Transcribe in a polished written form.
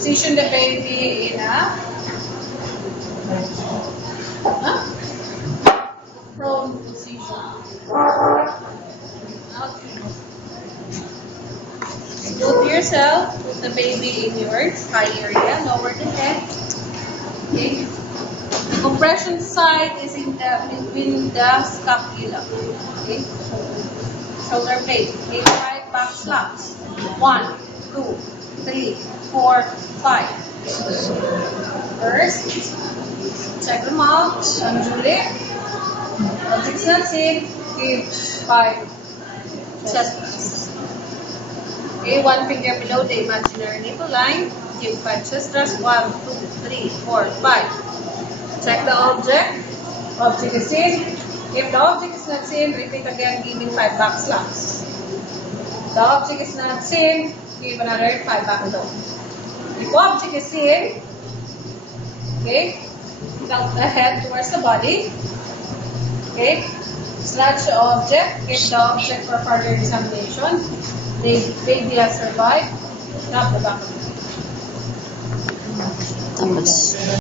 Position the baby in a prone position. Okay. Go to yourself, put the baby in your thigh area, lower the head. Okay. The compression side is in between the scapula. Okay. Shoulder blade. Okay. 5 back slaps. 1, 2, 3, 4, 5. First, check them out. Undulate. Objects not seen. Give 5 chest thrusts. Okay, 1 finger below the imaginary nipple line. Give 5 chest thrusts. 1, 2, 3, 4, 5. Check the object. Object is seen. If the object is not seen, repeat again, giving 5 back slaps. The object is not seen, give another 5 back low. If object is seen, okay, tilt the head towards the body. Okay, snatch the object, get the object for further examination. The baby has survived. Grab the back of the head.